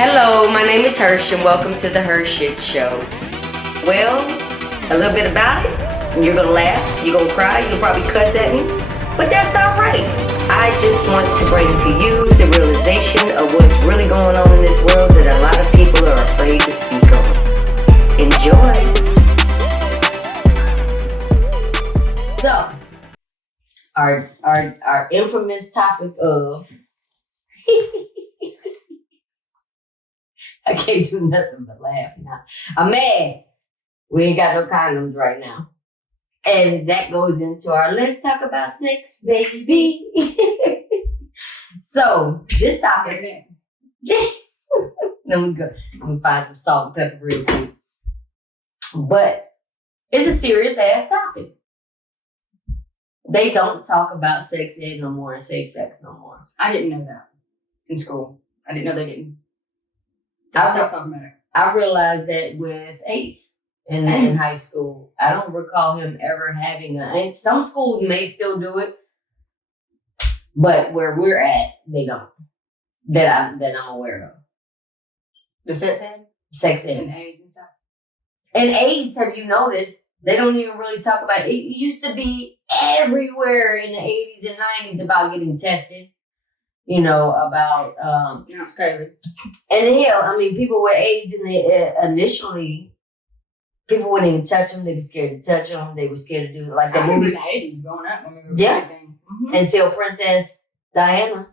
Hello, my name is Hersh and welcome to the HERshyt Show. Well, a little bit about it. You're gonna laugh, you're gonna cry, you'll probably cuss at me, but that's alright. I just want to bring to you the realization of what's really going on in this world that a lot of people are afraid to speak on. Enjoy. So, our infamous topic of I can't do nothing but laugh now. I'm mad. We ain't got no condoms right now. And that goes into our let's talk about sex, baby. So, this topic. Then we go. We find some salt and pepper real quick. But it's a serious ass topic. They don't talk about sex ed no more and safe sex no more. I didn't know that in school. I didn't know they didn't. Stop talking about it. I realized that with Ace in high school. I don't recall him ever having and some schools may still do it, but where we're at, they don't. That I'm aware of. The sex ed? Sex ed. And AIDS and stuff. And AIDS, have you noticed, they don't even really talk about it. It used to be everywhere in the 80s and 90s about getting tested. You know, about... No, it's COVID. And hell, I mean, people with AIDS initially, people wouldn't even touch them. They were scared to touch them. They were scared to do it. Like the movie. In the 80s growing up. When we were Until Princess Diana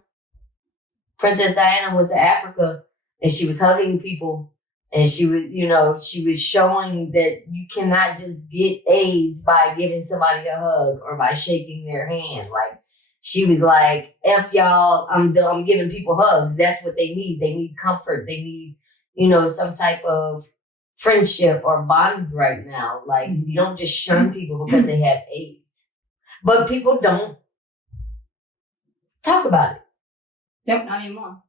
went to Africa and she was hugging people. And she was, she was showing that you cannot just get AIDS by giving somebody a hug or by shaking their hand. Like, she was like, F y'all, I'm giving people hugs. That's what they need. They need comfort. They need, some type of friendship or bond right now. Like, you don't just shun people because they have AIDS. But people don't talk about it. Nope, not anymore.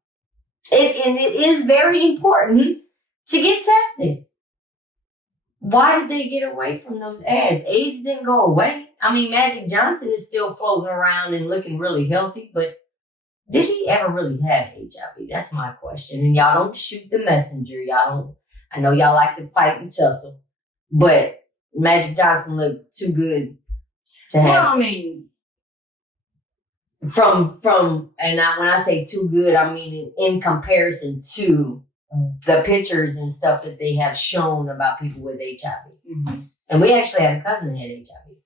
And it is very important to get tested. Why did they get away from those ads? AIDS didn't go away. I mean, Magic Johnson is still floating around and looking really healthy, but did he ever really have HIV? That's my question. And y'all don't shoot the messenger. I know y'all like to fight and tussle, but Magic Johnson looked too good to have. Well, I mean, when I say too good, I mean in comparison to the pictures and stuff that they have shown about people with HIV. Mm-hmm. And we actually had a cousin that had HIV.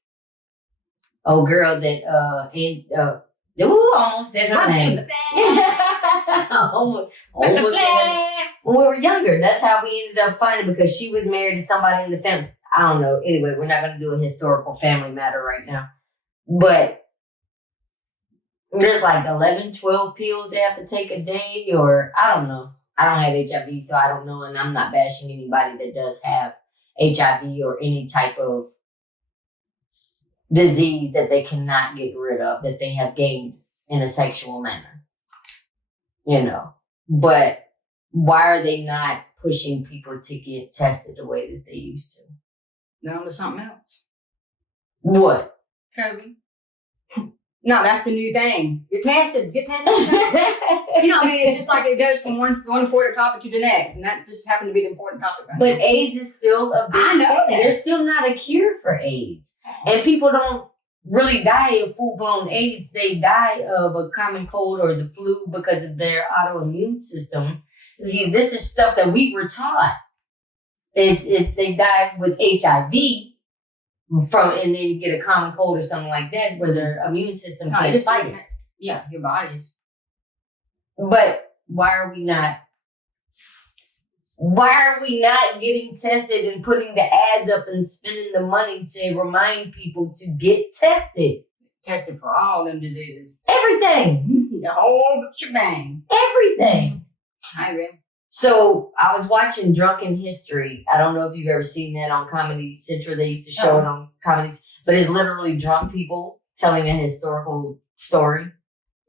Oh, girl that, almost said her name. almost said her name. When we were younger, that's how we ended up finding, because she was married to somebody in the family. I don't know. Anyway, we're not going to do a historical family matter right now. But there's like 11, 12 pills they have to take a day, or I don't know. I don't have HIV, so I don't know, and I'm not bashing anybody that does have HIV or any type of disease that they cannot get rid of, that they have gained in a sexual manner. But why are they not pushing people to get tested the way that they used to? They're on to something else. What? COVID. No, that's the new thing. You're tested. Get tested. It's just like it goes from one important topic to the next, and that just happened to be the important topic. But AIDS is still a big thing. There's still not a cure for AIDS. And people don't really die of full-blown AIDS. They die of a common cold or the flu because of their autoimmune system. See, this is stuff that we were taught. If they die with HIV, and then you get a common cold or something like that, where their immune system can't fight it. Yeah, your body's. But why are we not getting tested and putting the ads up and spending the money to remind people to get tested? Tested for all them diseases. Everything. The whole shebang. Everything. I agree. So I was watching Drunken History. I don't know if you've ever seen that on Comedy Central. They used to show it on comedies, but it's literally drunk people telling a historical story.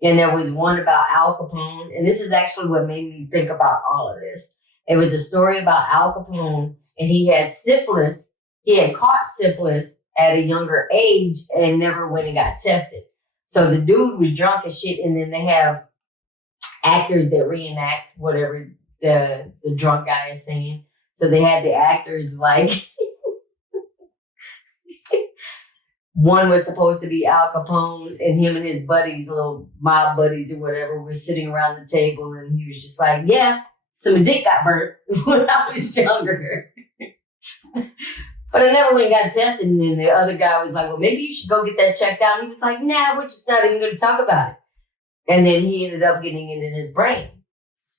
And there was one about Al Capone, and this is actually what made me think about all of this. It was a story about Al Capone, and he had syphilis. He had caught syphilis at a younger age and never went and got tested. So the dude was drunk as shit, and then they have actors that reenact whatever the drunk guy is saying. So they had the actors like one was supposed to be Al Capone, and him and his buddies, little mob buddies or whatever, were sitting around the table, and he was just like, "Yeah, some dick got burnt when I was younger." But I never went and got tested. And then the other guy was like, "Well, maybe you should go get that checked out." And he was like, "Nah, we're just not even going to talk about it." And then he ended up getting it in his brain.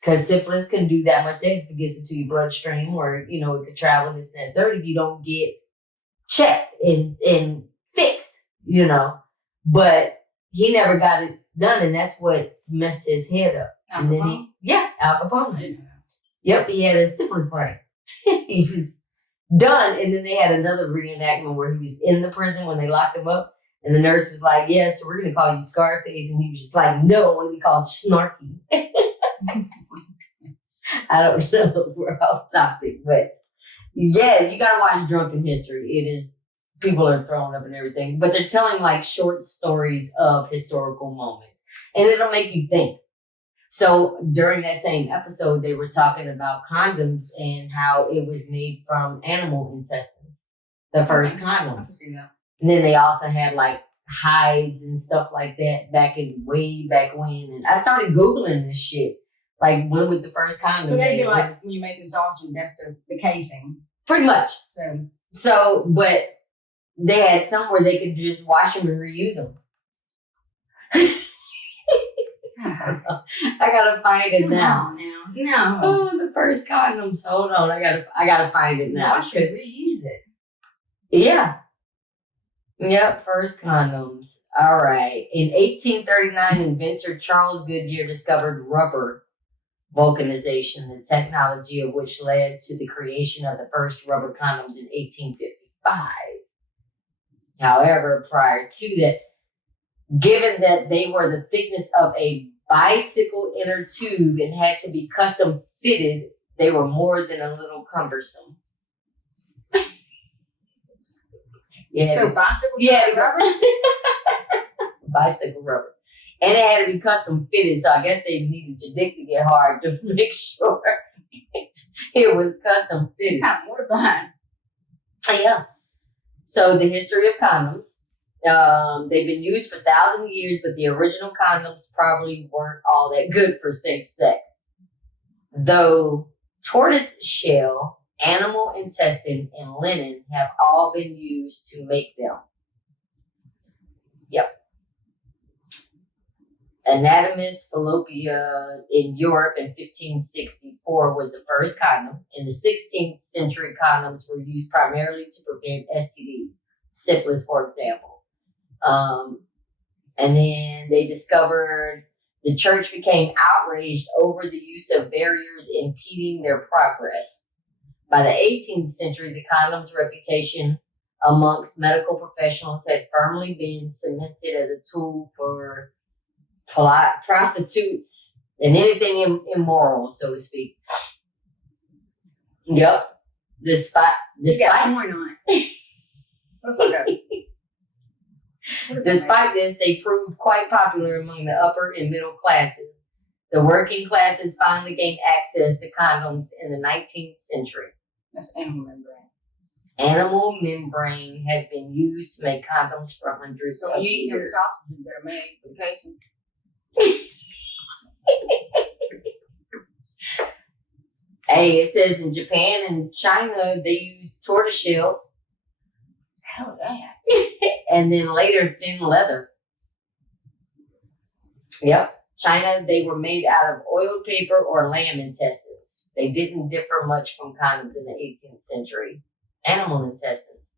Because syphilis can do that much damage if it gets into your bloodstream, or, you know, it could travel this and that third if you don't get checked and fixed, you know. But he never got it done, and that's what messed his head up. Al And then Capone? Al Capone. Yep, he had a syphilis brain. He was done, and then they had another reenactment where he was in the prison when they locked him up, and the nurse was like, "Yeah, so we're going to call you Scarface," and he was just like, "No, I want to be called Snarky." I don't know, we're off topic, but yeah, you gotta watch Drunken History. It is, people are throwing up and everything, but they're telling like short stories of historical moments, and it'll make you think. So during that same episode, they were talking about condoms and how it was made from animal intestines, the first condoms. And then they also had like hides and stuff like that way back when. And I started Googling this shit. Like, when was the first condom? So that'd be like when you're making sausage, that's the casing. Pretty much. So, but they had some where they could just wash them and reuse them. I gotta find it now. No. Oh, the first condoms. Hold on, I gotta find it now. Wash it, reuse it. Yeah. Yep, first condoms. All right. In 1839, inventor Charles Goodyear discovered rubber vulcanization, the technology of which led to the creation of the first rubber condoms in 1855. However, prior to that, given that they were the thickness of a bicycle inner tube and had to be custom fitted, they were more than a little cumbersome. So bicycle rubber? Bicycle rubber. And it had to be custom fitted, so I guess they needed your dick to get hard to make sure it was custom fitted. Kind of mortifying. Yeah. So the history of condoms. They've been used for thousands of years, but the original condoms probably weren't all that good for safe sex. Though tortoise shell, animal intestine, and linen have all been used to make them. Yep. Anatomist Fallopia in Europe in 1564 was the first condom. In the 16th century, condoms were used primarily to prevent STDs, syphilis, for example. And then they discovered the church became outraged over the use of barriers impeding their progress. By the 18th century, the condom's reputation amongst medical professionals had firmly been cemented as a tool for prostitutes and anything immoral, so to speak. Yep. Despite this, they proved quite popular among the upper and middle classes. The working classes finally gained access to condoms in the 19th century. That's animal membrane. Animal membrane has been used to make condoms for hundreds of years. So you eat them sausages that are made for the casing. Hey, it says in Japan and China they use tortoise shells. Hell that. And then later thin leather. Yep. China, they were made out of oiled paper or lamb intestines. They didn't differ much from condoms in the 18th century. Animal intestines.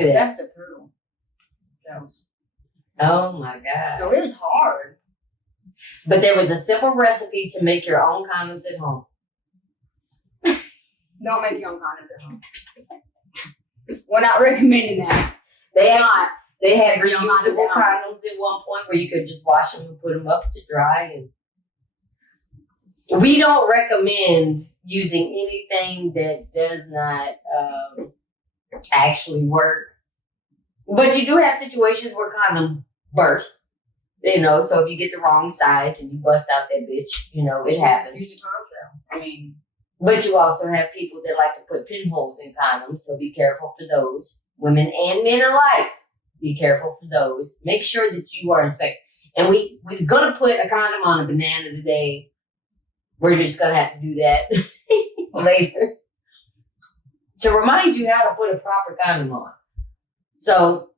That's the brutal. Oh my God. So it was hard. But there was a simple recipe to make your own condoms at home. Don't make your own condoms at home. We're not recommending that. They had reusable condoms at one point where you could just wash them and put them up to dry. And we don't recommend using anything that does not actually work. But you do have situations where condom burst. You know, so if you get the wrong size and you bust out that bitch, you know, it happens. Use a turtle shell. I mean, But you also have people that like to put pinholes in condoms, so be careful for those. Women and men alike, be careful for those. Make sure that you are inspected. And we was going to put a condom on a banana today. We're just going to have to do that later. To remind you how to put a proper condom on. So,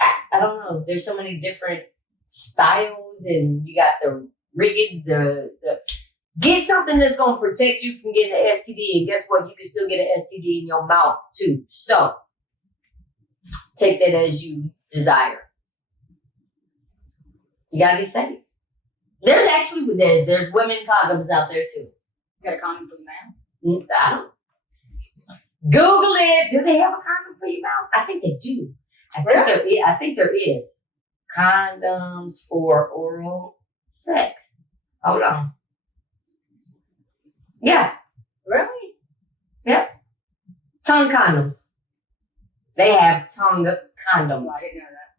I don't know. There's so many different styles, and you got the rigged, the get something that's going to protect you from getting an STD. And guess what? You can still get an STD in your mouth, too. So, take that as you desire. You got to be safe. There's actually, there's women condoms out there, too. You got a condom for your mouth? I don't. Google it. Do they have a condom for your mouth? I think they do. I think there is. Condoms for oral sex. Hold on. Yeah. Really? Yep. Tongue condoms. They have tongue condoms. Oh, I didn't know that.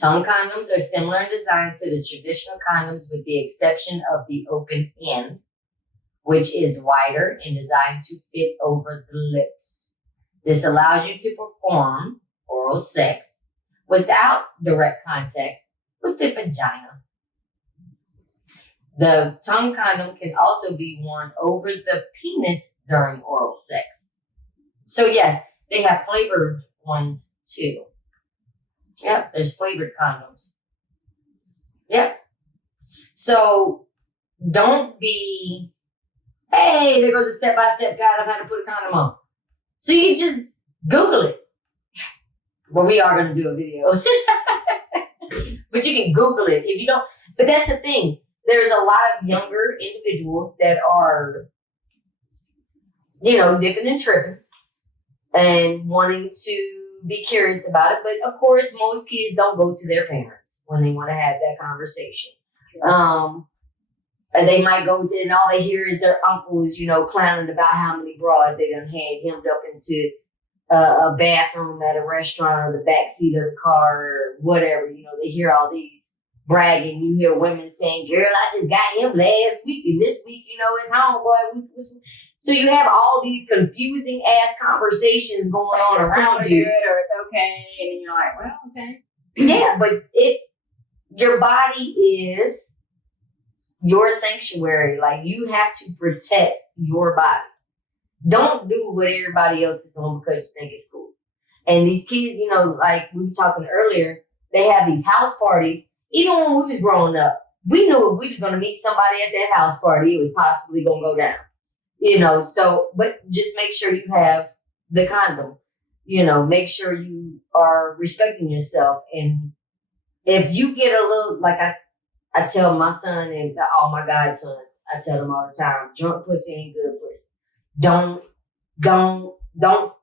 Tongue condoms are similar in design to the traditional condoms with the exception of the open end, which is wider and designed to fit over the lips. This allows you to perform oral sex without direct contact with the vagina. The tongue condom can also be worn over the penis during oral sex. So yes, they have flavored ones too. Yep, there's flavored condoms. Yep. So don't be, hey, there goes a step-by-step guide of how to put a condom on. So you just Google it. Well, we are going to do a video. But you can Google it if you don't. But that's the thing. There's a lot of younger individuals that are, dipping and tripping and wanting to be curious about it. But of course, most kids don't go to their parents when they want to have that conversation. They might go to, and all they hear is their uncles, clowning about how many bras they done had hemmed up into a bathroom at a restaurant or the back seat of the car or whatever. They hear all these bragging. You hear women saying, girl, I just got him last week and this week, it's homeboy. So you have all these confusing ass conversations going on around you. Or it's okay. And then you're like, well, okay. Yeah, but your body is your sanctuary. Like, you have to protect your body. Don't do what everybody else is doing because you think it's cool. And these kids, like we were talking earlier, they have these house parties. Even when we was growing up, we knew if we was going to meet somebody at that house party, it was possibly going to go down. So, but just make sure you have the condom. Make sure you are respecting yourself. And if you get a little, like I tell my son and all my godsons, I tell them all the time, drunk pussy ain't good pussy. Don't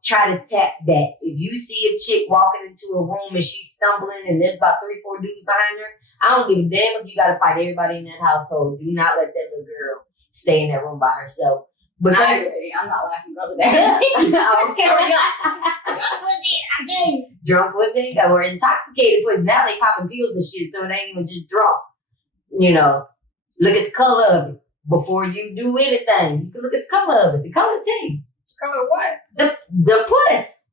try to tap that. If you see a chick walking into a room and she's stumbling and there's about 3-4 dudes behind her, I don't give a damn if you got to fight everybody in that household. Do not let that little girl stay in that room by herself. Because I agree. I'm not laughing about that. Drunk pussy or intoxicated pussy. Now they popping pills and shit, so it ain't even just drunk. Look at the color of it before you do anything. You can look at the color of it. The color tell you. Color what? The puss.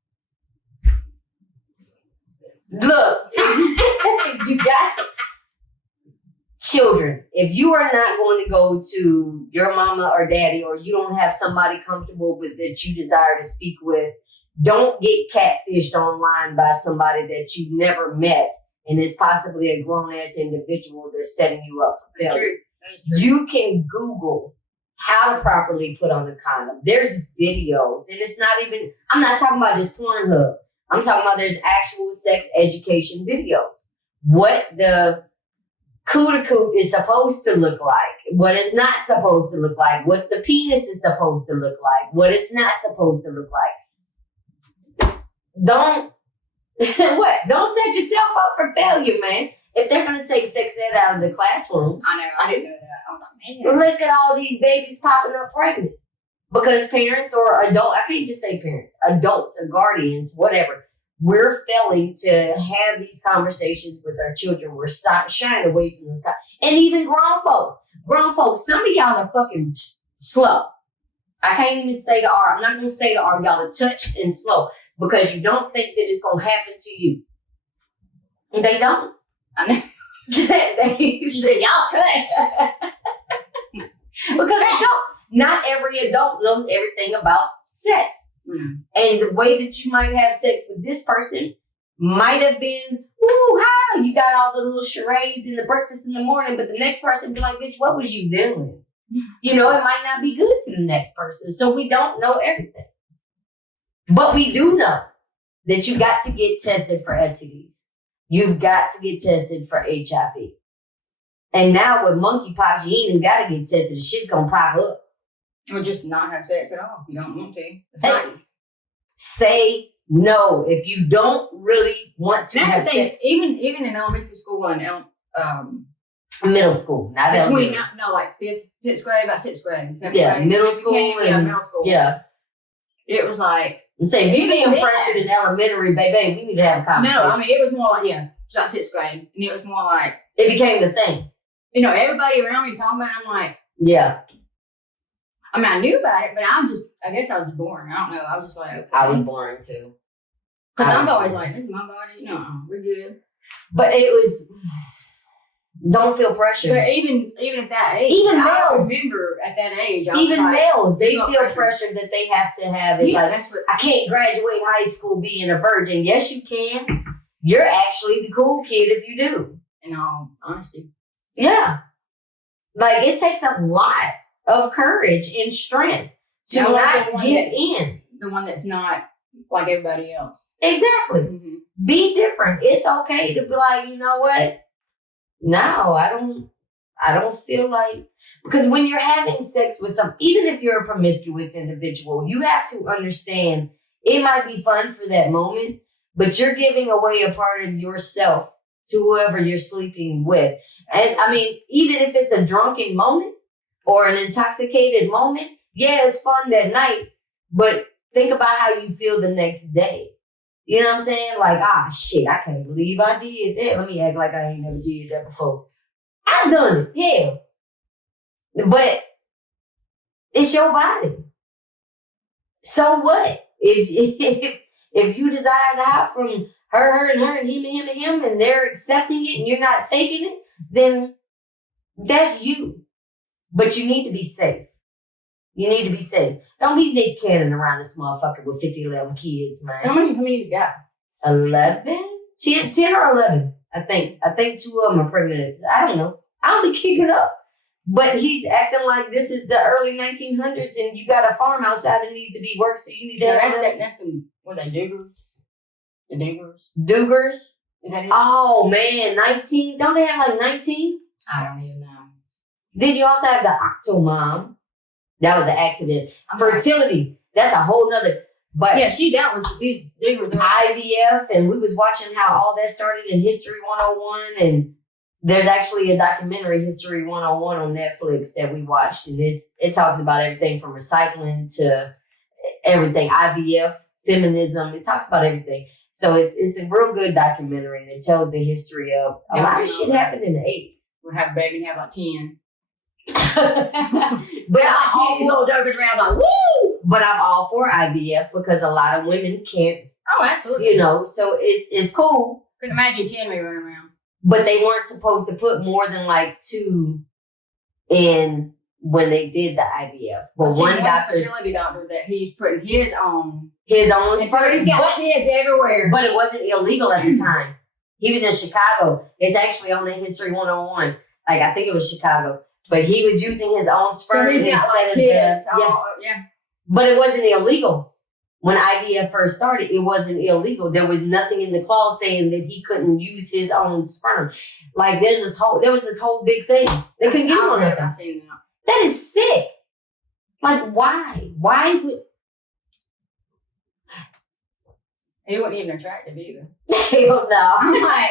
Look, you got children. If you are not going to go to your mama or daddy, or you don't have somebody comfortable with that you desire to speak with, don't get catfished online by somebody that you've never met and is possibly a grown-ass individual that's setting you up for failure. You can Google how to properly put on a condom. There's videos, and it's not even, I'm not talking about just Pornhub. I'm talking about there's actual sex education videos. What the cootie is supposed to look like, what it's not supposed to look like, what the penis is supposed to look like, what it's not supposed to look like. Don't set yourself up for failure, man. If they're going to take sex ed out of the classroom. I know, I didn't know that. I was like, man. Look at all these babies popping up pregnant. Because parents or adult, I can't just say parents, adults or guardians, whatever, we're failing to have these conversations with our children. We're shying away from those. And even grown folks. Some of y'all are fucking slow. I can't even say the R. I'm not going to say the R. Y'all are touched and slow because you don't think that it's going to happen to you. They don't. I know. She said, y'all touch. Because they don't. Not every adult knows everything about sex. Mm. And the way that you might have sex with this person might have been, ooh, hi, you got all the little charades and the breakfast in the morning, but the next person be like, bitch, what was you doing? You know, it might not be good to the next person. So we don't know everything. But we do know that you got to get tested for STDs. You've got to get tested for HIV. And now with monkeypox, you ain't even got to get tested. The shit's going to pop up. Or just not have sex at all if you don't want to. Hey, say no if you don't really want to have sex. Even in elementary school and middle school, not between elementary. no, like 5th, 6th grade, about 6th grade. Yeah, grade, middle school and middle school. Yeah. It was like, say, you being pressured in elementary, baby, we need to have a conversation. No, I mean, it was more like, it was like 6th grade. And it was more like, it became the thing. You know, everybody around me talking about it, I'm like, yeah. I mean, I knew about it, but I guess I was boring. I don't know. I was just like, okay. I was boring too. Because I'm always like, this is my body. No, we're good. But it was, don't feel pressure. But even at that age, I remember at that age, males, they feel pressure that they have to have it. Yeah, like, that's what, I can't graduate high school being a virgin. Yes, you can. You're actually the cool kid if you do. In all honesty. Yeah. Like, it takes a lot of courage and strength to not give in. The one that's not like everybody else. Exactly. Mm-hmm. Be different. It's okay to be like, you know what? No, I don't feel like, because when you're having sex with even if you're a promiscuous individual, you have to understand it might be fun for that moment, but you're giving away a part of yourself to whoever you're sleeping with. And I mean, even if it's a drunken moment or an intoxicated moment, yeah, it's fun that night, but think about how you feel the next day. You know what I'm saying? Like, shit, I can't believe I did that. Let me act like I ain't never did that before. I've done it, hell. But it's your body. So what? If you desire to hop from her and him, and they're accepting it and you're not taking it, then that's you. But you need to be safe. You need to be safe. Don't be Nick Cannon around this motherfucker with 11 kids, man. How many he's got? 11? 10 or 11, I think. I think 2 of them are pregnant. I don't know. I don't be keeping up. But he's acting like this is the early 1900s and you got a farm outside that needs to be worked, so you need to have that's the, what are they, Dugars? The Dugars? Dugars? Is that it? Oh, man, 19? Don't they have like 19? I don't even know. Then you also have the Octomom. That was an accident. Fertility. That's a whole nother. But yeah, that was these Dugars. IVF, and we was watching how all that started in History 101, and there's actually a documentary, History 101, on Netflix that we watched, and it talks about everything from recycling to everything, IVF, feminism. It talks about everything. So it's a real good documentary, and it tells the history of a lot of shit happened in the 80s. We'll have a baby, have like 10. But I'm all for old jokers around like, woo! But I'm all for IVF because a lot of women can't. Oh, absolutely. You know, so it's cool. Couldn't imagine 10 me running around. But they weren't supposed to put more than like 2 in when they did the IVF. But one fertility doctor that he's putting his own sperm. He's got kids everywhere. But it wasn't illegal at the time. He was in Chicago. It's actually on the History 101. Like, I think it was Chicago. But he was using his own sperm instead of kids. Yeah. But it wasn't illegal. When IVF first started, it wasn't illegal. There was nothing in the clause saying that he couldn't use his own sperm. Like, there was this whole big thing. They couldn't get him on nothing. That is sick. Like, why? Why would... He wasn't even attractive either. Hell no. I'm like...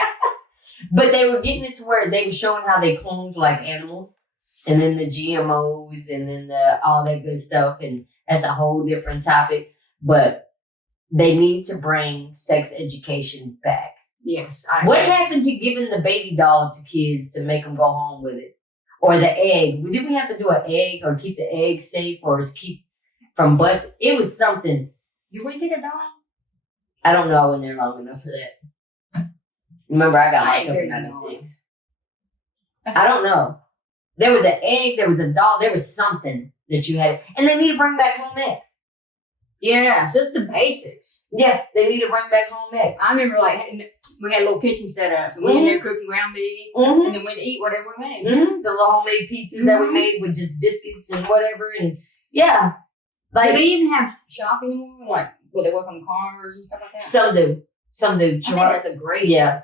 But they were getting it to where they were showing how they cloned, like, animals. And then the GMOs and then all that good stuff. And that's a whole different topic. But they need to bring sex education back. Yes. What happened to giving the baby doll to kids to make them go home with it? Or the egg? Did we have to do an egg or keep the egg safe or keep... from bus. It was something. You we get a dog? I don't know. I wasn't there long enough for that. Remember, I got locked up in know. 96. I don't know. There was an egg. There was a dog. There was something that you had. And they need to bring back home ec. Yeah, just the basics. Yeah, they need to bring back home ec. I remember, like, we had a little kitchen set up. So we in there cooking ground beef. And then we'd eat whatever we made. The little homemade pizzas that we made with just biscuits and whatever. And yeah. Like, do they even have shop anymore? Like, will they work on cars and stuff like that? Some do. Some do. I think that's a great. Yeah.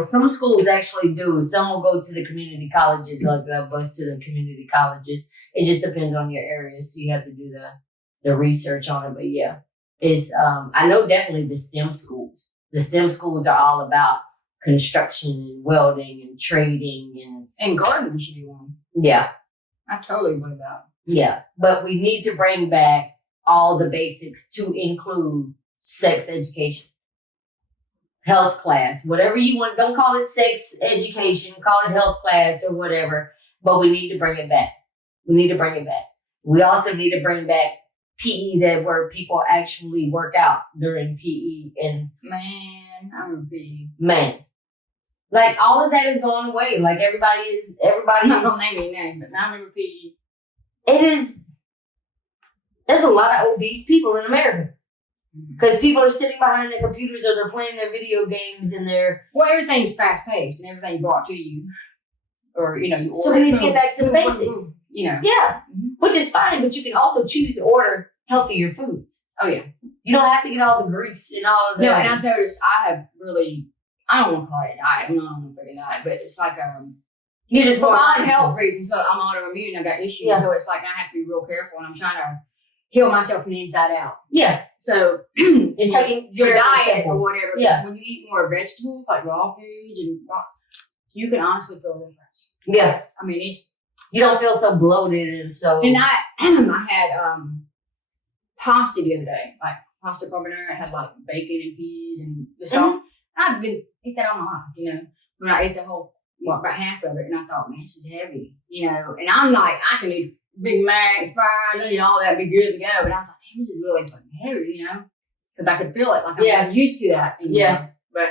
Some schools actually do. Some will go to the community colleges, like the bus to the community colleges. It just depends on your area, so you have to do the research on it. But yeah, it's I know definitely the STEM schools. The STEM schools are all about construction and welding and trading and gardening should be one. Yeah, I totally believe that. Yeah, but we need to bring back all the basics to include sex education. Health class, whatever you want. Don't call it sex education. Call it health class or whatever. But we need to bring it back. We need to bring it back. We also need to bring back PE where people actually work out during PE. And man, I remember PE. Man, like all of that is going away. Like everybody is. I'm not gonna name any names, but I remember PE. It is. There's a lot of obese people in America. Because people are sitting behind their computers or they're playing their video games and they're... Well, everything's fast-paced and everything's brought to you. Or, you know, you order... So we need to get back to the basics. You know. Yeah. Which is fine, but you can also choose to order healthier foods. Oh, yeah. You don't have to get all the grease and all of that. No, and I've noticed I have really... I don't want to call it a diet. I'm not on a freaking diet, but it's like... You're just for my health reasons, so I'm autoimmune, I got issues, so it's like I have to be real careful and I'm trying to heal myself from the inside out. Yeah. So it's taking your diet or whatever. Yeah. When you eat more vegetables, like raw foods, and you can honestly feel a difference. Yeah. I mean, it's you don't feel so bloated and so. And I had pasta the other day, like pasta carbonara. It had like bacon and peas and the salt. I've been eat that all my life, you know. When I ate the whole about half of it, and I thought, man, this is heavy, you know. And I'm like, I can eat Big Mac, fries, and all that, be good to go. But I was like, man, this is really fucking heavy, you know, because I could feel it, like I'm not used to that. Yeah. But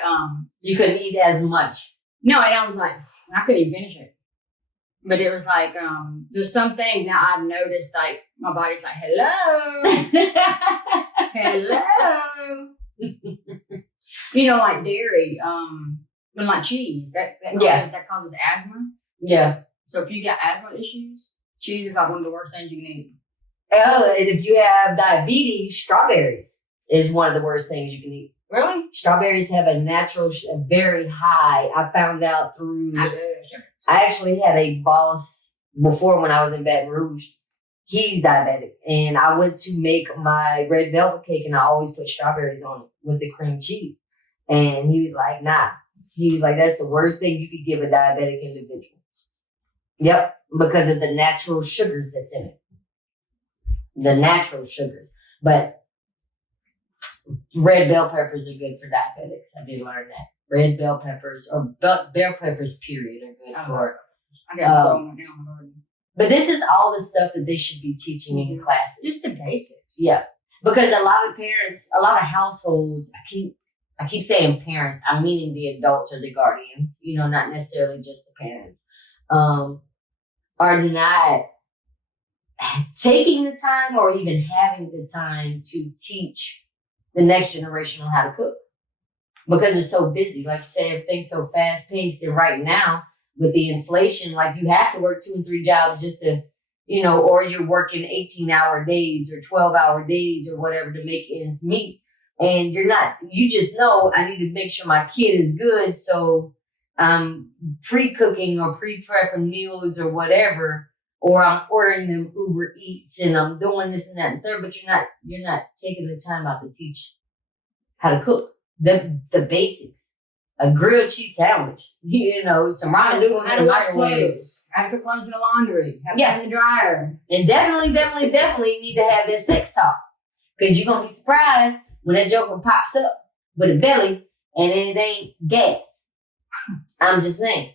you couldn't eat as much. No, and I was like, I couldn't even finish it. But it was like, there's something that I've noticed, like my body's like, hello, hello. You know, like dairy, when like cheese, that causes asthma. Yeah. So if you got asthma issues, cheese is like one of the worst things you can eat. Oh, and if you have diabetes, strawberries is one of the worst things you can eat. Really? Strawberries have a natural, very high. I found out through. I actually had a boss before when I was in Baton Rouge. He's diabetic, and I went to make my red velvet cake, and I always put strawberries on it with the cream cheese. And he was like, "Nah." He was like, "That's the worst thing you could give a diabetic individual." Yep, because of the natural sugars that's in it. The natural sugars. But red bell peppers are good for diabetics. I did learn that. Red bell peppers, or bell peppers, period, are good for... I got some right now in my garden. But this is all the stuff that they should be teaching in classes. Just the basics. Yeah. Because a lot of parents, a lot of households, I keep saying parents, I'm meaning the adults or the guardians, you know, not necessarily just the parents, are not taking the time or even having the time to teach the next generation on how to cook. Because they're so busy. Like you say, everything's so fast paced. And right now, with the inflation, like you have to work 2 and 3 jobs just to, you know, or you're working 18-hour days or 12-hour days or whatever to make ends meet. And you just know I need to make sure my kid is good. So I'm pre-cooking or pre-prepping meals or whatever, or I'm ordering them Uber Eats and I'm doing this and that and third, but you're not taking the time out to teach how to cook. The basics. A grilled cheese sandwich. You know, some ramen noodles in the microwave. How to put clothes in the laundry. How to put in the dryer. And definitely need to have that sex talk. Because you're going to be surprised when that joker pops up with a belly and it ain't gas. I'm just saying.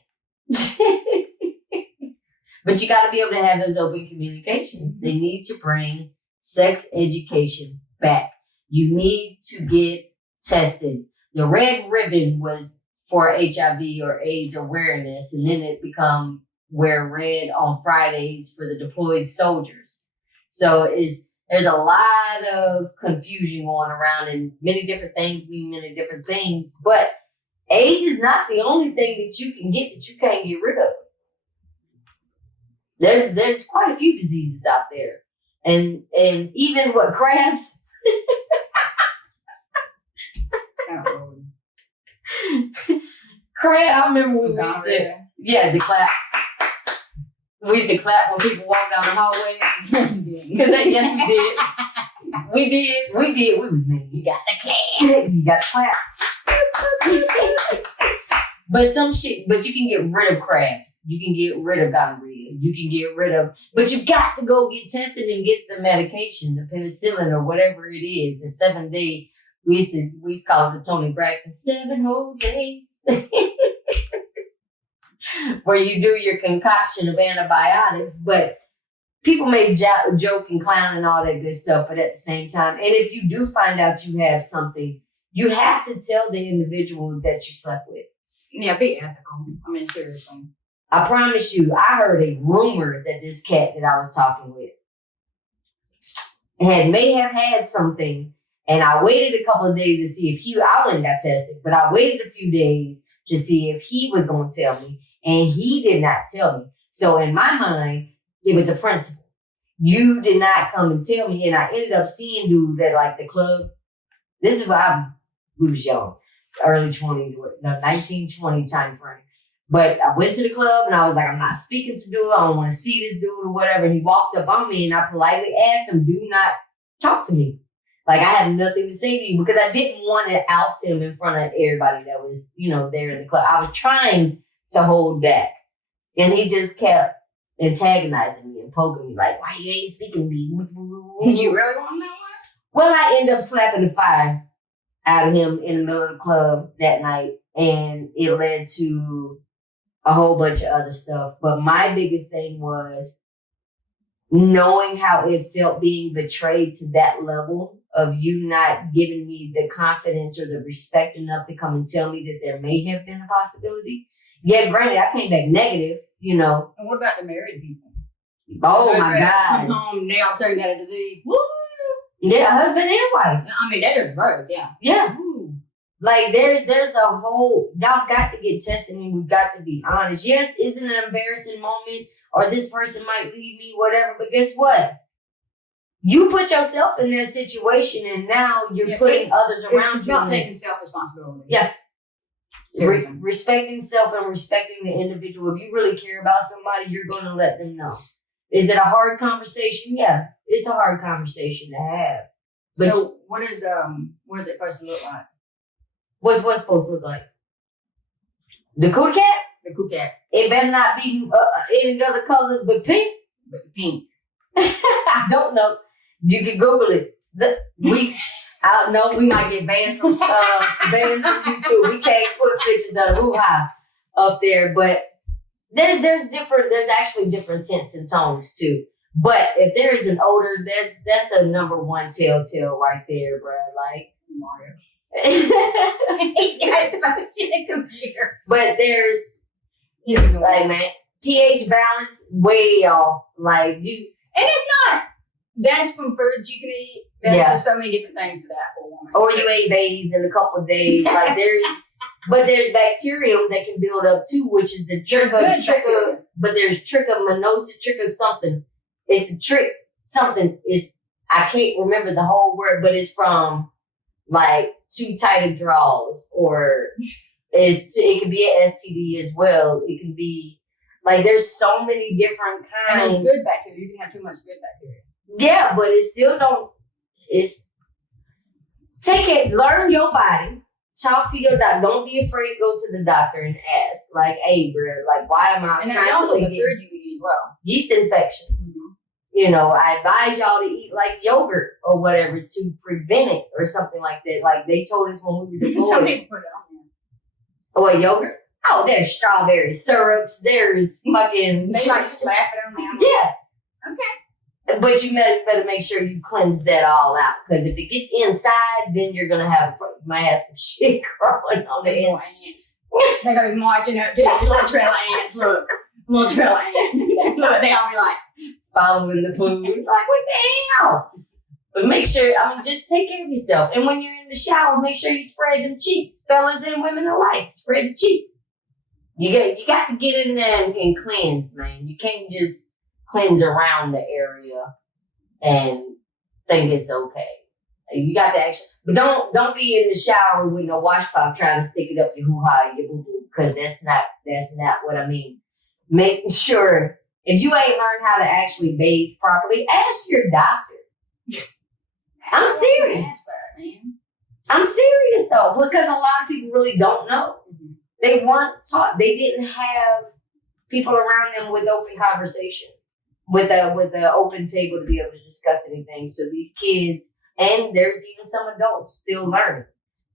But you got to be able to have those open communications. They need to bring sex education back. You need to get tested. The red ribbon was for HIV or AIDS awareness, and then it become wear red on Fridays for the deployed soldiers. So there's a lot of confusion going around, and many different things mean many different things. But AIDS is not the only thing that you can get that you can't get rid of. There's quite a few diseases out there, and even what crabs. Crab. I remember when we used to, the clap. We used to clap when people walk down the hallway. Yes, we did. We was mean. You got the clap. You got the clap. But you can get rid of crabs. You can get rid of gonorrhea. You can get rid of, but you got to go get tested and get the medication, the penicillin or whatever it is, the 7-day. We used to call it the Tony Braxton 7 whole days. Where you do your concoction of antibiotics, but people may joke and clown and all that good stuff, but at the same time, and if you do find out you have something, you have to tell the individual that you slept with. Yeah, be ethical. I mean, seriously. I promise you, I heard a rumor that this cat that I was talking with may have had something, and I waited a couple of days to see if I went and got tested, but I waited a few days to see if he was going to tell me. And he did not tell me. So in my mind, it was the principle. You did not come and tell me. And I ended up seeing dude at like the club. This is we was young, early 20s, 19, 20 time frame. But I went to the club and I was like, I'm not speaking to dude. I don't want to see this dude or whatever. And he walked up on me and I politely asked him, do not talk to me. Like I had nothing to say to you because I didn't want to oust him in front of everybody that was, there in the club. I was trying to hold back. And he just kept antagonizing me and poking me like, why you ain't speaking to me? You really want to know what? Well, I ended up slapping the fire out of him in the middle of the club that night. And it led to a whole bunch of other stuff. But my biggest thing was knowing how it felt being betrayed to that level of you not giving me the confidence or the respect enough to come and tell me that there may have been a possibility. Yeah, granted, I came back negative, And what about the married people? Oh, my God. Come home, they all of a sudden got a disease. Woo! Yeah, husband and wife. I mean, there's both, yeah. Yeah. Ooh. Like, there's a whole, y'all got to get tested and we've got to be honest. Yes, isn't an embarrassing moment or this person might leave me, whatever, but guess what? You put yourself in that situation and now you're putting others around you. It's not taking self-responsibility. Yeah. Respecting self and respecting the individual. If you really care about somebody, you're going to let them know. Is it a hard conversation? Yeah, it's a hard conversation to have. But so what is it supposed to look like? What's supposed to look like? The cootie cat? The cootie cat. It better not be any other color but pink. But pink. I don't know. You can Google it. I don't know. We might get banned from YouTube. We can't put pictures of the hoo-ha up there, but there's actually different tints and tones too. But if there is an odor, that's a number one telltale right there, bro. Like Mario. He's got his phone in the computer. But there's like, man, pH balance way off. Like you, and it's not. That's from foods you can eat. There's so many different things for that for a woman. Or you ain't bathed in a couple of days. Like there's bacterium that can build up too, which is the but there's trichomoniasis, something. It's the trick something is I can't remember the whole word, but it's from like too tight of draws, or it could be an STD as well. It can be like there's so many different kinds. And there's good bacteria. You can have too much good bacteria. Yeah, but it still don't. Take it. Learn your body. Talk to your doctor. Don't be afraid to go to the doctor and ask, like, "Hey, bro, like, why am I?" And there's also the food you eat as well. Yeast infections. Mm-hmm. I advise y'all to eat like yogurt or whatever to prevent it or something like that. Like they told us when we were deployed. Some people put it on there. Oh, what, yogurt? Oh, there's strawberry syrups. There's fucking. They like slap it on there. Yeah. Okay. But you better make sure you cleanse that all out. Because if it gets inside, then you're going to have, you might have some shit growing on the inside. Ants. They're going to be marching up, dude. Little trail of ants, look. Little trail of ants. Look, they'll be like, following the food. Like, what the hell? But make sure, just take care of yourself. And when you're in the shower, make sure you spread them cheeks. Fellas and women alike, spread the cheeks. You got to get in there and cleanse, man. You can't just cleanse around the area and think it's okay. You got to actually, but don't be in the shower with no washcloth trying to stick it up your hoo-ha, your boo-boo, because that's not what I mean. Make sure, if you ain't learned how to actually bathe properly, ask your doctor. I'm serious. I'm serious though, because a lot of people really don't know. They weren't taught. They didn't have people around them with open conversation, with a open table to be able to discuss anything. So these kids, and there's even some adults still learning.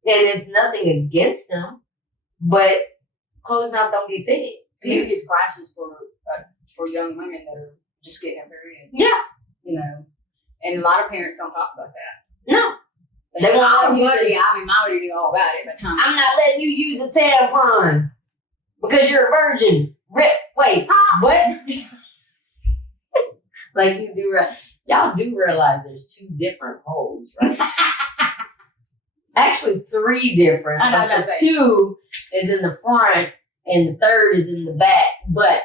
And there's nothing against them, but closed mouth don't get fed. Peter gets classes for young women that are just getting their period. Yeah. And a lot of parents don't talk about that. No. They won't let my mother knew all about it, but I'm not letting you use a tampon because you're a virgin. Wait, what? Like you do, y'all do realize there's 2 different holes, right? Actually, 3 different. I know, but the 2 is in the front and the 3rd is in the back. But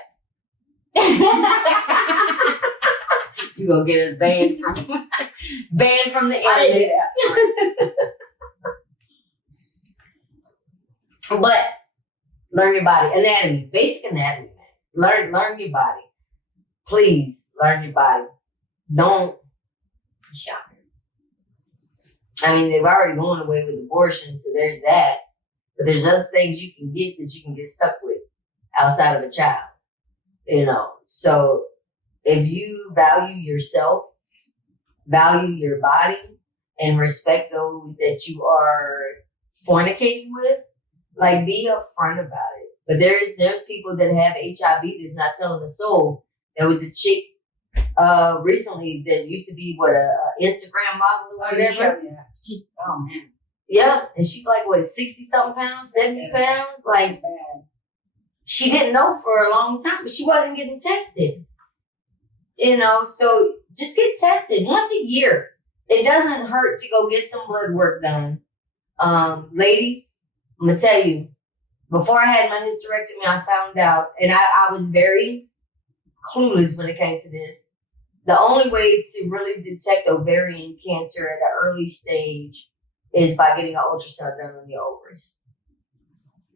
you gonna get us banned from the internet. But learn your body anatomy, basic anatomy, man. Learn your body. Please learn your body. Don't shock her. They've already gone away with abortion, so there's that. But there's other things you can get stuck with outside of a child. So if you value yourself, value your body, and respect those that you are fornicating with, like be upfront about it. But there's people that have HIV that's not telling a soul. There was a chick recently that used to be a Instagram model or whatever. Oh man. Yeah, and she's like 60-something pounds, 70 pounds. Like bad. She didn't know for a long time, but she wasn't getting tested. So just get tested once a year. It doesn't hurt to go get some blood work done. Ladies, I'm gonna tell you, before I had my hysterectomy, I found out, and I was very clueless when it came to this. The only way to really detect ovarian cancer at an early stage is by getting an ultrasound done on your ovaries.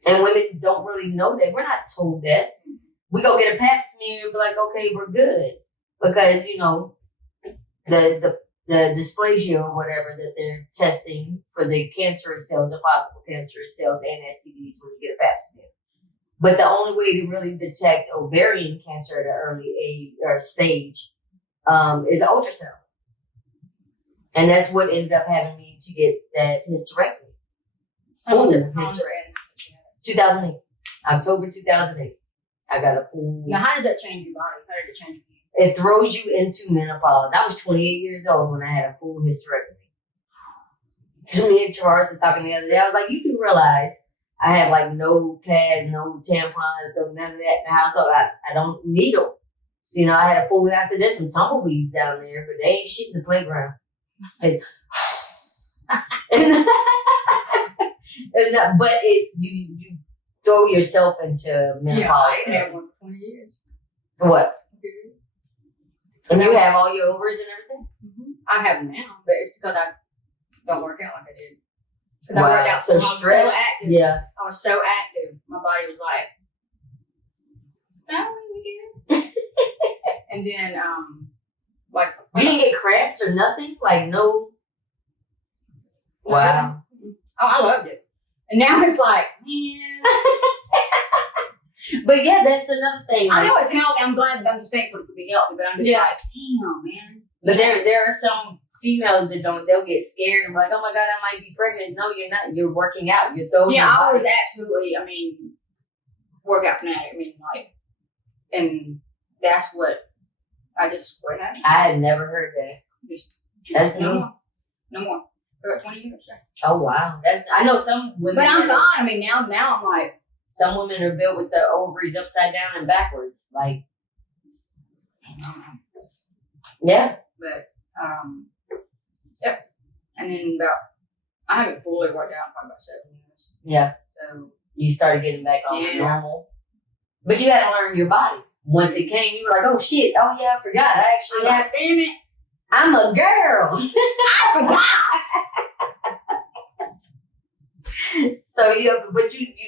And women don't really know that. We're not told that. We go get a pap smear and be like, okay, we're good. Because, the dysplasia or whatever that they're testing for the cancerous cells, the possible cancerous cells and STDs when you get a pap smear. But the only way to really detect ovarian cancer at an early age or stage is an ultrasound. And that's what ended up having me to get that hysterectomy. Full hysterectomy. 2008. October 2008. I got a full... Now, how did that change your body? How did it change you? It throws you into menopause. I was 28 years old when I had a full hysterectomy. To me and Charles was talking the other day. I was like, you do realize I have like no pads, no tampons, no none of that in the household. I don't need them. I had a full... I said, there's some tumbleweeds down there, but they ain't shit in the playground. Like, but you throw yourself into menopause. Yeah, I didn't have one for 20 years. What? And you have all your ovaries and everything? Mm-hmm. I have them now, but it's because I don't work out like I did. Because wow. I worked out so stressed. So active. Yeah. I was so active. My body was like, oh, we good. And then, you didn't get cramps or nothing? Like, no? Wow. Oh, I loved it. And now it's like, man. But yeah, that's another thing. I know it's healthy. I'm glad that I'm just thankful to be healthy, but I'm just like, damn, man. But there are some females that they'll get scared and be like, oh my God, I might be pregnant. No, you're not. You're working out. You're throwing your body. I was absolutely, workout fanatic. And that's what I just quit having it. I had never heard that. Just That's no new. more. No more. For about 20 years. Yeah. Oh wow, I know some women. But I'm fine. I mean, now I'm like, some women are built with their ovaries upside down and backwards. Like, yeah. But yep. And then I haven't fully worked out in probably about 7 years. Yeah. So you started getting back on normal. But you had to learn your body. Once it came, you were like, oh shit, oh yeah, I forgot. I actually have, damn it. I'm a girl. I forgot. So you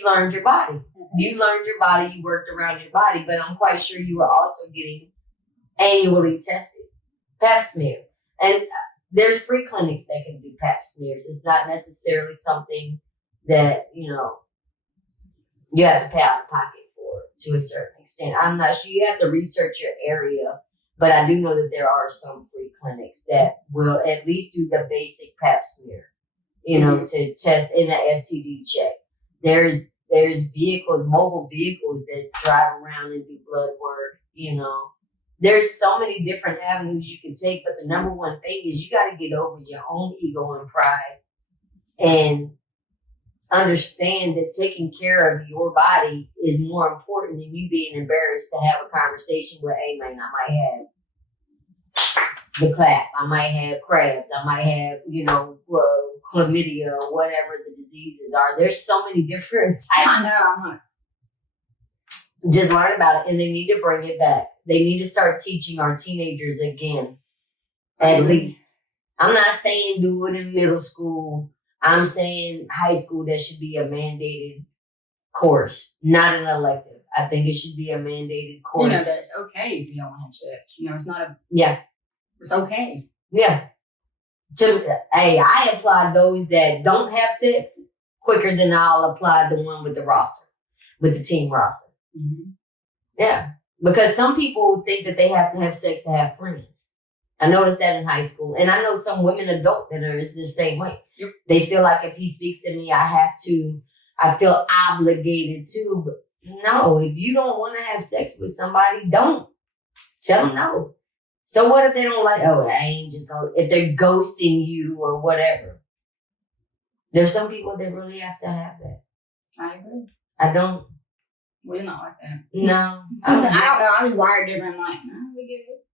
learned your body. You learned your body, you worked around your body, but I'm quite sure you were also getting annually tested. Pap smear. And there's free clinics that can do pap smears. It's not necessarily something that, you have to pay out of pocket for to a certain extent. I'm not sure. You have to research your area, but I do know that there are some free clinics that will at least do the basic pap smear, to test in an STD check. There's vehicles, mobile vehicles that drive around and do blood work, There's so many different avenues you can take, but the number one thing is you got to get over your own ego and pride and understand that taking care of your body is more important than you being embarrassed to have a conversation with, hey man, I might have the clap, I might have crabs, I might have, chlamydia or whatever the diseases are. There's so many different types. I know. Just learn about it, and they need to bring it back. They need to start teaching our teenagers again, at least. I'm not saying do it in middle school. I'm saying high school, that should be a mandated course, not an elective. I think it should be a mandated course. That it's okay if you don't have sex. It's not a... Yeah. It's okay. Yeah. I applaud those that don't have sex quicker than I'll apply the one with the roster, with the team roster. Mm-hmm. Yeah. Because some people think that they have to have sex to have friends. I noticed that in high school. And I know some women adult that are the same way. Yep. They feel like if he speaks to me, I feel obligated to. But no, if you don't want to have sex with somebody, don't. Tell them no. So what if they don't like, I ain't just going, if they're ghosting you or whatever. There's some people that really have to have that. I agree. I don't. We're not like that. No. I don't know. I'm wired different. I'm like, no, we get it.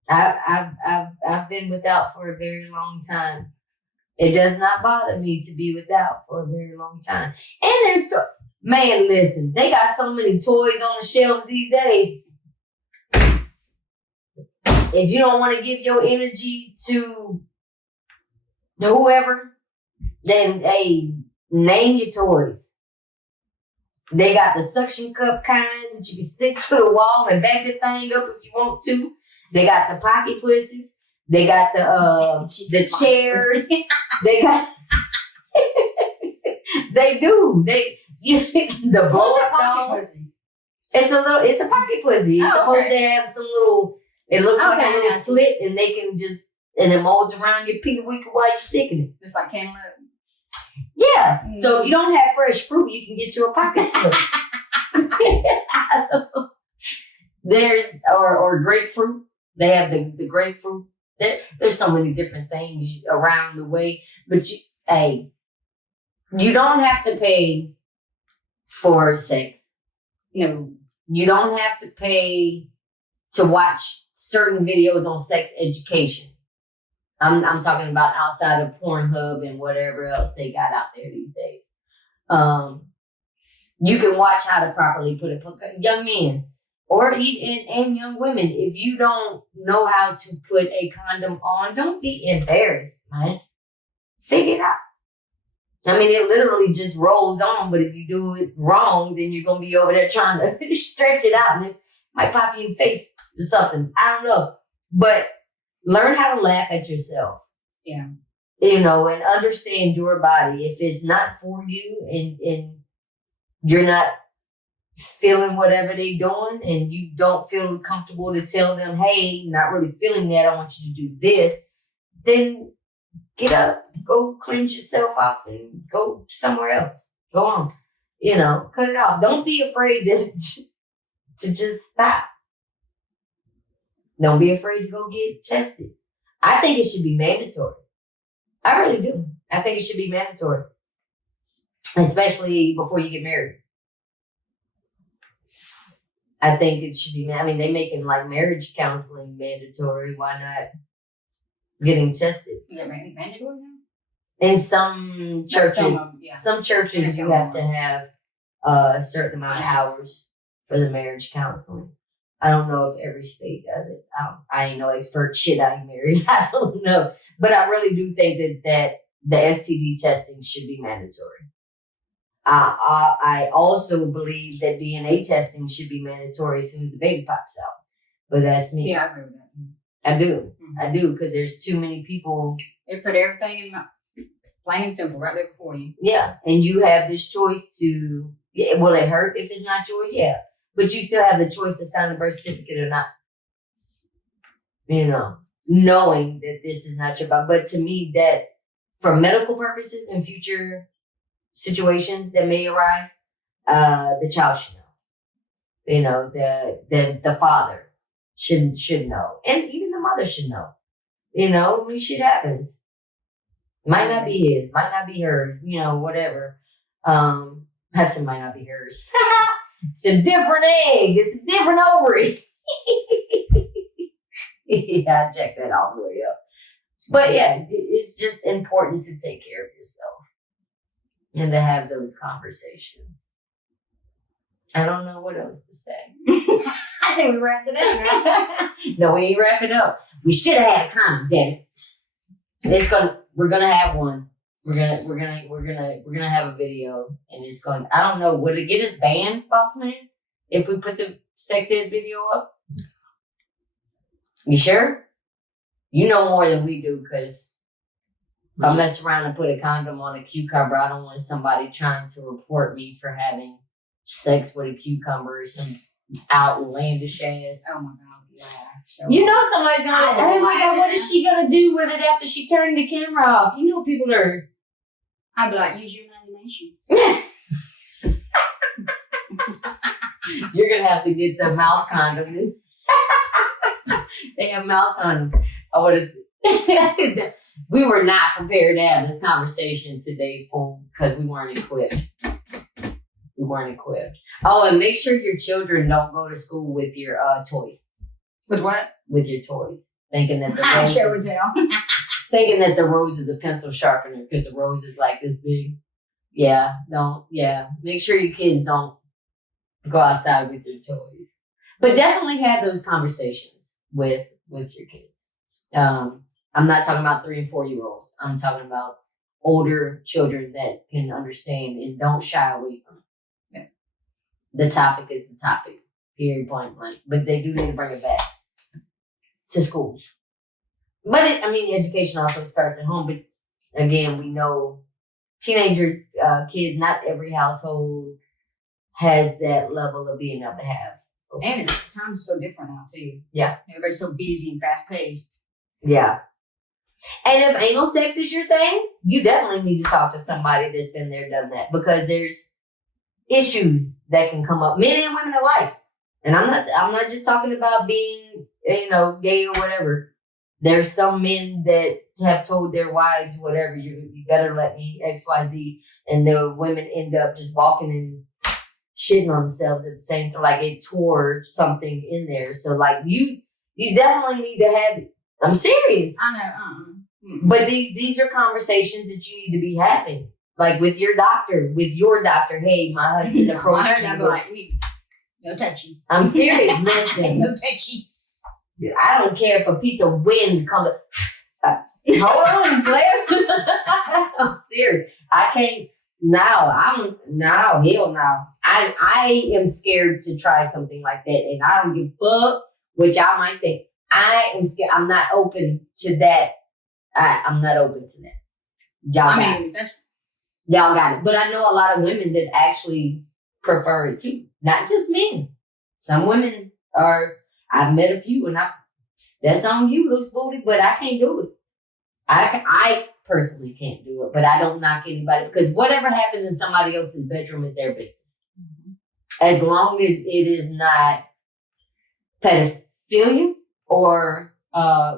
I've been without for a very long time. It does not bother me to be without for a very long time. And man, listen, they got so many toys on the shelves these days. If you don't want to give your energy to whoever, then name your toys. They got the suction cup kind that you can stick to the wall and back the thing up if you want to. They got the pocket pussies. They got the chairs. They got. They do. The blow up dolls. It's a pocket pussy. It's supposed to have some little. It looks like a little slit, and they can and it molds around your pinky winkle while you're sticking it. Just like cantaloupe. Yeah. Mm-hmm. So if you don't have fresh fruit, you can get you a pocket slip. There's or grapefruit. They have the grapefruit. There's so many different things around the way, but you don't have to pay for sex. No, you don't have to pay to watch certain videos on sex education. I'm talking about outside of Pornhub and whatever else they got out there these days. You can watch how to properly put young men or even and young women. If you don't know how to put a condom on, don't be embarrassed, man. Figure it out. I mean, it literally just rolls on, but if you do it wrong, then you're going to be over there trying to stretch it out and it might pop you in the face or something. I don't know. But learn how to laugh at yourself. Yeah. And understand your body. If it's not for you and you're not feeling whatever they're doing and you don't feel comfortable to tell them, hey, not really feeling that, I want you to do this, then get up, go cleanse yourself off and go somewhere else. Go on. Cut it off. Don't be afraid to just stop. Don't be afraid to go get tested. I think it should be mandatory. I really do. I think it should be mandatory, especially before you get married. I think it should be. I mean, they making like marriage counseling mandatory. Why not getting tested? Is it mandatory now? In some churches, some churches you have to have a certain amount of hours for the marriage counseling. I don't know if every state does it. I ain't no expert. Shit, I ain't married. I don't know, but I really do think that the STD testing should be mandatory. I also believe that DNA testing should be mandatory as soon as the baby pops out. But that's me. Yeah, I agree with that. I do. Mm-hmm. I do, because there's too many people. They put everything in plain and simple right there before you. Yeah, and you have this choice to, will it hurt if it's not yours? Yeah. But you still have the choice to sign the birth certificate or not. You know, knowing that this is not your body. But to me, that for medical purposes and future situations that may arise, the child should know. You know, the father should know. And even the mother should know. You know, I mean, shit happens. Might not be his, might not be her, you know, whatever. I said might not be hers. It's a different egg. It's a different ovary. Yeah, I checked that all the way up. But yeah, it's just important to take care of yourself and to have those conversations. I don't know what else to say. I think we wrapped it up, right? No, we ain't wrap it up. We should have had a condom, damn it. We're gonna have one. We're gonna have a video, and it's going. I don't know. Would it get us banned, boss man, if we put the sex ed video up? You sure? You know more than we do, because if I mess around and put a condom on a cucumber, I don't want somebody trying to report me for having sex with a cucumber or some outlandish ass. Oh my God, yeah. So, you know somebody's gonna, oh my God, what is she gonna do with it after she turned the camera off? You know people are... I'd be like, use your imagination. You're gonna have to get the mouth condoms. They have mouth condoms. Oh, what is it? We were not prepared to have this conversation today, because we weren't equipped. Oh, and make sure your children don't go to school with your toys. With what? With your toys. Thinking that the I rose sure would do. Thinking that the rose is a pencil sharpener because the rose is like this big. Yeah, don't. Yeah, make sure your kids don't go outside with their toys. But definitely have those conversations with your kids. I'm not talking about 3 and 4 year olds. I'm talking about older children that can understand and don't shy away from it. Yeah. The topic is the topic, period, point blank. But they do need to bring it back to schools. But education also starts at home. But again, we know teenager kids, not every household has that level of being able to have. And it's times so different now too. Yeah. Everybody's so busy and fast paced. Yeah. And if anal sex is your thing, you definitely need to talk to somebody that's been there, done that, because there's issues that can come up, men and women alike. And I'm not just talking about being, gay or whatever. There's some men that have told their wives, whatever, you better let me XYZ, and the women end up just walking and shitting on themselves at the same time, like it tore something in there. So like you definitely need to have. I'm serious. I know. But these are conversations that you need to be having, like with your doctor. Hey, my husband approached me. I'd be like, no touchy. I'm serious. Listen, no touchy. I don't care if a piece of wind comes. Hold on, Blair. I'm serious. I can't. Hell no. I am scared to try something like that, and I don't give a fuck, which I might think. I am scared. I'm not open to that. I'm not open to that. Y'all got it. But I know a lot of women that actually prefer it too. Not just men. Some women are. I've met a few, and that's on you, loose booty, but I can't do it. I personally can't do it, but I don't knock anybody, because whatever happens in somebody else's bedroom is their business. Mm-hmm. As long as it is not pedophilia, or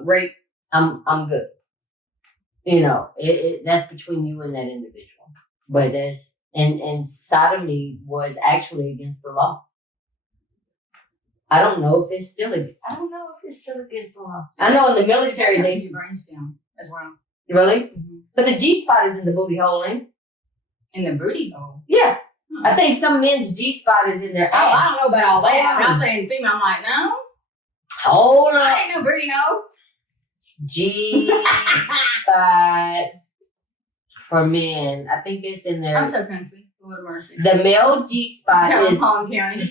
rape, I'm good. You know, that's between you and that individual. But and sodomy was actually against the law. I don't know if it's still against the law. I know in the military they your brainstem as well. Really? Mm-hmm. But the G-spot is in the booty hole, ain't it? In the booty hole? Yeah. I think some men's G-spot is in their ass. I don't know about all that. When I saying female, I'm like, no. Hold up. I ain't no booty hole. G-spot for men. I think it's in there. I'm so country. Lord of mercy. The male G-spot is Palm County.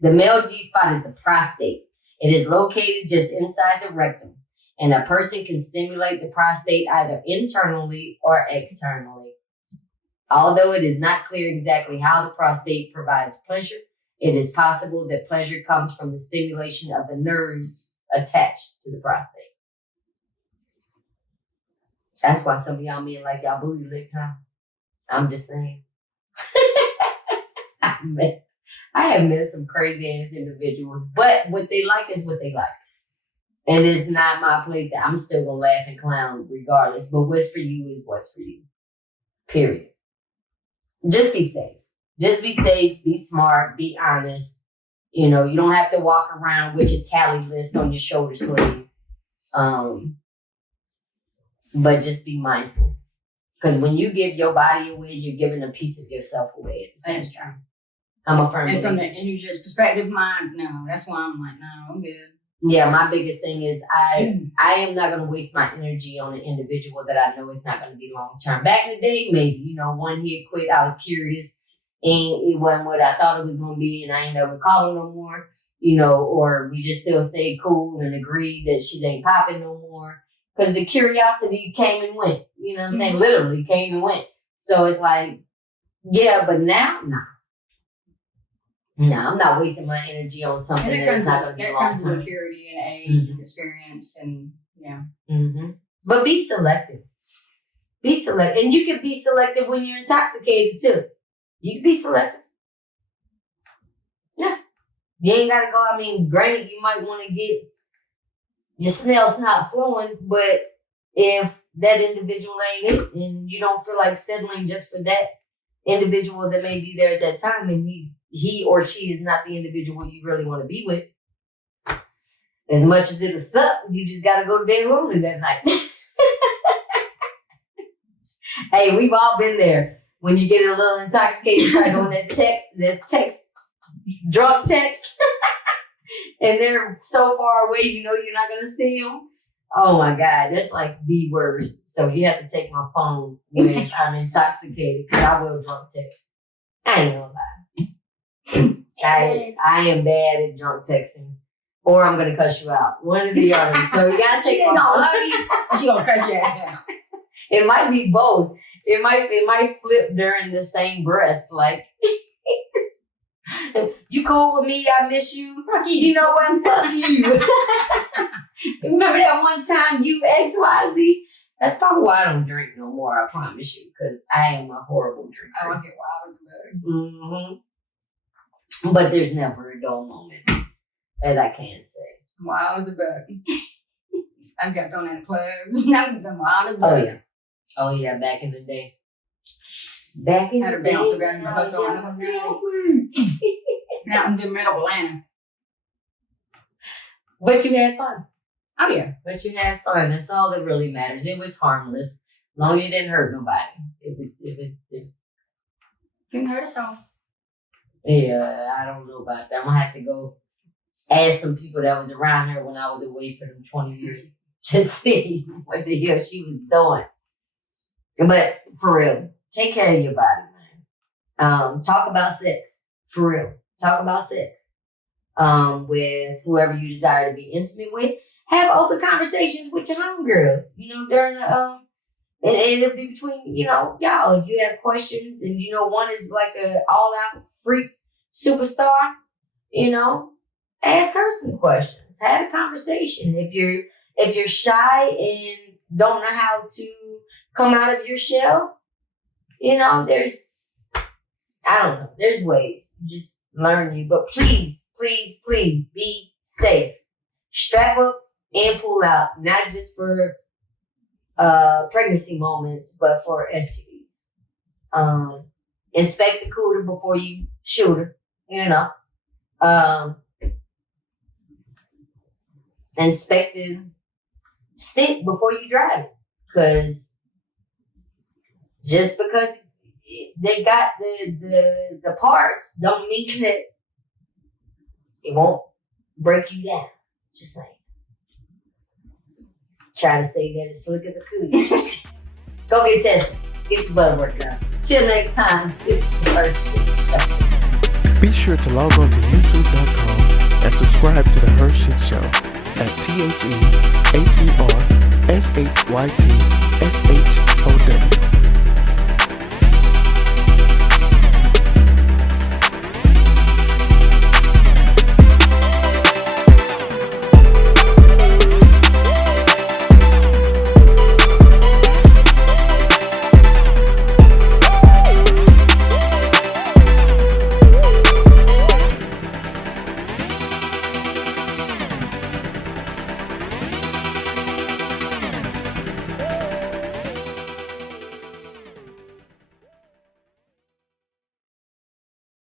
The male G-spot is the prostate. It is located just inside the rectum, and a person can stimulate the prostate either internally or externally. Although it is not clear exactly how the prostate provides pleasure, it is possible that pleasure comes from the stimulation of the nerves attached to the prostate. That's why some of y'all men like y'all booty licked, huh? I'm just saying. I have met some crazy ass individuals, but what they like is what they like. And it's not my place that I'm still gonna laugh and clown regardless. But what's for you is what's for you. Period. Just be safe. Just be safe, be smart, be honest. You know, you don't have to walk around with your tally list on your shoulder sleeve. But just be mindful. Because when you give your body away, you're giving a piece of yourself away at the same time. I'm a firm believer. And from believer. the individual's perspective, mine, no. That's why I'm like, no, I'm good. Yeah, my biggest thing is I am not going to waste my energy on an individual that I know is not going to be long term. Back in the day, maybe, you know, one hit quit, I was curious and it wasn't what I thought it was going to be and I ain't never called her no more, you know, or we just still stayed cool and agreed that shit ain't popping no more. Because the curiosity came and went, you know what I'm saying? Literally came and went. So it's like, yeah, but now, nah. No, I'm not wasting my energy on something that's not going to be long term. That comes with term. maturity and age and experience and, yeah. Mm-hmm. But be selective. Be selective. And you can be selective when you're intoxicated, too. You can be selective. Yeah. You ain't got to go. I mean, granted, you might want to get your snail's not flowing, but if that individual ain't it and you don't feel like settling just for that individual that may be there at that time and he or she is not the individual you really want to be with, as much as it'll suck, you just got to go to bed lonely that night. Hey, we've all been there. When you get a little intoxicated, try going that text, drunk text, and they're so far away, you know you're not going to see them. Oh my God, that's like the worst. So you have to take my phone when I'm intoxicated because I will drunk text. I ain't gonna lie. I am bad at drunk texting, or I'm gonna cuss you out. One of the other. So you gotta take my phone. She gonna cuss your ass out. It might be both. It might flip during the same breath. Like, you cool with me? I miss you. Fuck you. You know what? Fuck you. Remember that one time you XYZ? That's probably why I don't drink no more. I promise you, because I am a horrible drinker. I don't get wild as a Mm-hmm. But there's never a dull moment that I can say. Wild as a bug. I've got thrown in clubs. Now I've been wild as a bug. Oh yeah, back in the day. Back in the day. Bounce around my hotel. Now I'm doing middle Atlanta. But you had fun. Oh yeah. But you had fun. That's all that really matters. It was harmless. As long as you didn't hurt nobody. It was Didn't hurt us all. Yeah, I don't know about that. I'm gonna have to go ask some people that was around her when I was away for them 20 years to see what the hell she was doing. But for real, take care of your body, man. Talk about sex. For real. Talk about sex. With whoever you desire to be intimate with. Have open conversations with your homegirls, you know, during the, and it'll be between, you know, y'all. If you have questions and, you know, one is like a all-out freak superstar, you know, ask her some questions. Have a conversation. If you're shy and don't know how to come out of your shell, you know, there's ways. You just learn you. But please, please, please be safe. strap up and pull out, not just for pregnancy moments, but for STDs. Inspect the cooter before you shoot her, you know. Inspect the stick before you drive it, because just because they got the parts don't mean that it won't break you down. Just saying. Try to say that as slick as a cootie. Go get tested. Get some blood work done. Till next time, this is the HERshyt Show. Be sure to log on to youtube.com and subscribe to the HERshyt Show at TheHERshyt SHOW.